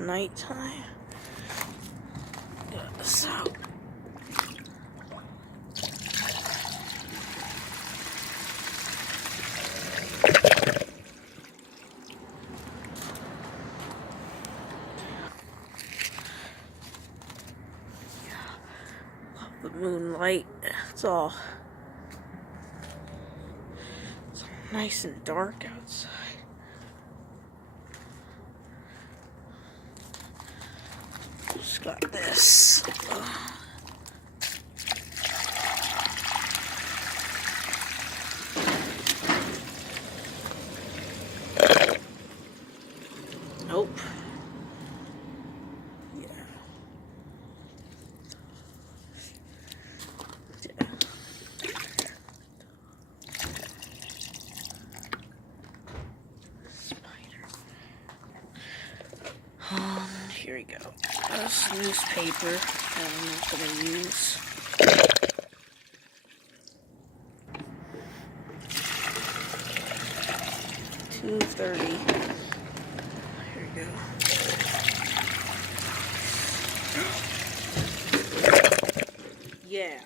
nighttime. Get this out. The moonlight, it's all nice and dark outside. Just got this. Nope. Here we go. This newspaper that I'm not going to use. $2.30. Here we go. Yeah.